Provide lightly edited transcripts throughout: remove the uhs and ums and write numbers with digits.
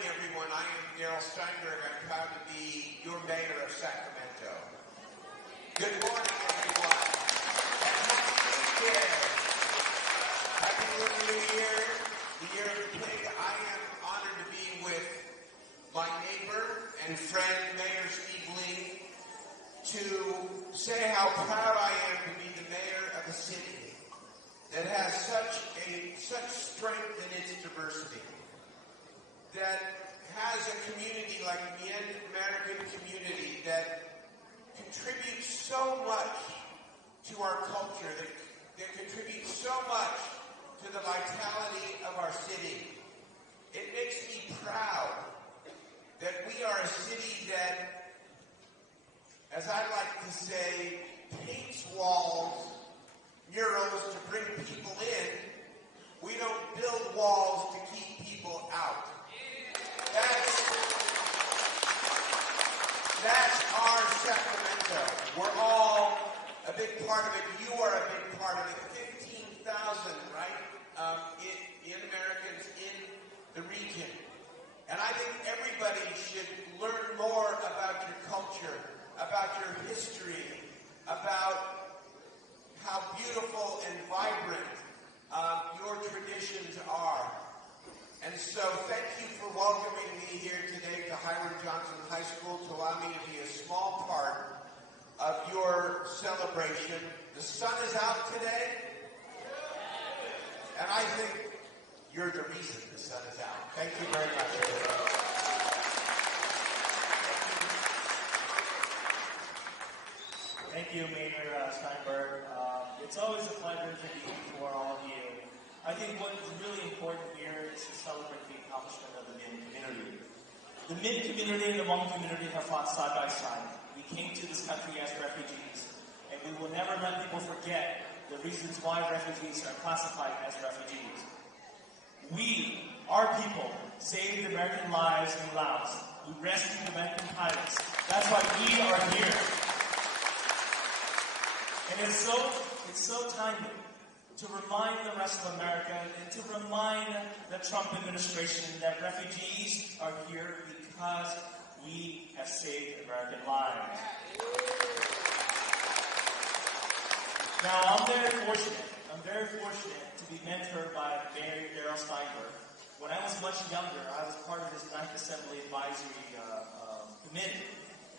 everyone. I am Darrell Steinberg. I'm proud to be your mayor of Sacramento. Good morning, everyone. And Happy New Year. Happy New Year, the year of the pig. I am honored to be with my neighbor and friend, Mayor Steve Ling, to say how proud I am to be the mayor of a city that has such strength in its diversity, that has a community like the American community that contributes so much to our culture, that contributes so much to the vitality of our city. It makes me proud that we are a city that, as I like to say, paints walls, murals to bring people in. We don't build walls to keep people out. That's our Sacramento. We're all a big part of it. You are a big part of it. 15,000, right? In Americans in the region. And I think everybody should learn more about your culture, about your history, about how beautiful and vibrant your traditions are. And so thank you for welcoming me here today to Hiram Johnson High School to allow me to be a small part of your celebration. The sun is out today, and I think you're the reason the sun is out. Thank you very much. Thank you, Mayor Steinberg. It's always a pleasure to be before all of you. I think what is really important here is to celebrate the accomplishment of the Min community. The Min community and the Hmong community have fought side by side. We came to this country as refugees, and we will never let people forget the reasons why refugees are classified as refugees. We, our people, saved American lives in Laos. We rescued American pilots. That's why we are here. And it's so timely to remind the rest of America and to remind the Trump administration that refugees are here because we have saved American lives. Now, I'm very fortunate to be mentored by Mayor Darrell Steinberg. When I was much younger, I was part of his Ninth Assembly Advisory Committee.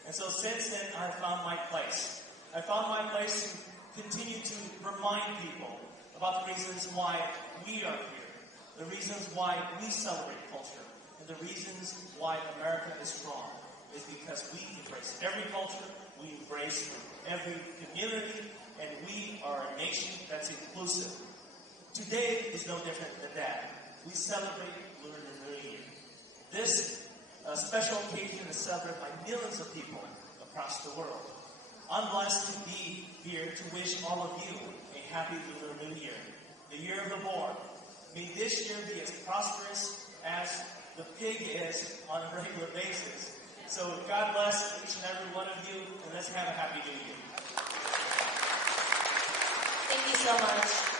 And so since then, I found my place. I found my place to continue to remind people about the reasons why we are here, the reasons why we celebrate culture, and the reasons why America is strong is because we embrace every culture, we embrace every community, and we are a nation that's inclusive. Today is no different than that. We celebrate Lunar New Year. This special occasion is celebrated by millions of people across the world. I'm blessed to be here to wish all of you a happy Lunar New Year, the year of the boar. May this year be as prosperous as the pig is on a regular basis. So God bless each and every one of you, and let's have a happy New Year. Thank you so much.